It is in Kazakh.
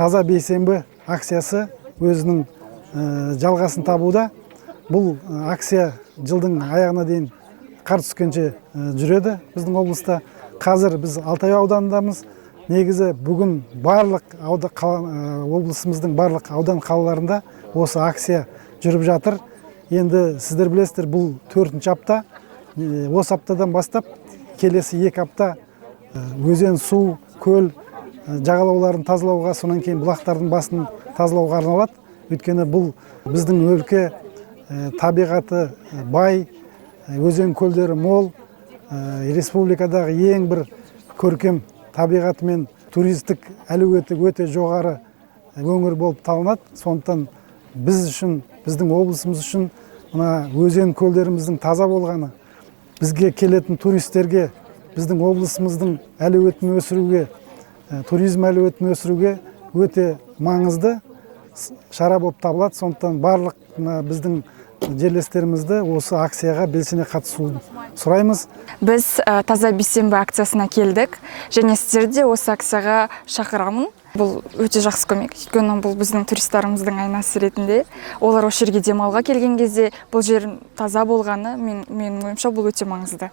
таза бейсенбі акциясы өзінің жалғасын табуда. Бұл акция жылдың аяғына дейін қар түскенше жүреді біздің облыста. Қазір біз Алтай ауданындамыз. Негізі бүгін барлық облысымыздың барлық аудан қалаларында осы акция жүріп жатыр. Енді сіздер білесіздер, бұл 4-ші апта. Осы аптадан бастап келесі 2 апта өзен, су, көл жағалауларын тазалауға, сонан кейін бұлақтардың басын тазалауға арналады. Өйткені бұл біздің өлке табиғаты бай, өзен көлдері мол, республикадағы ең бір көркем табиғаты мен туристік әлеуеті өте жоғары өңір болып табылады. Сондықтан біз үшін, біздің облысымыз үшін мына өзен көлдеріміздің таза болғаны, бізге келетін туристерге, біздің облысымыздың әлеуетін өсіруге, туризм әлеуетін өсіруге өте маңызды шара болып табылады. Сондықтан барлық біздің жерлестерімізді осы акцияға белсене қатысуын сұраймыз. Біз таза бейсенбі акциясына келдік, және сіздерді осы акцияға шақырамын. Бұл өте жақсы көмек. Өйткені бұл біздің туристарымыздың айнасы ретінде. Олар осы жерге демалуға келген кезде бұл жер таза болғаны, менің ойымша бұл өте маңызды.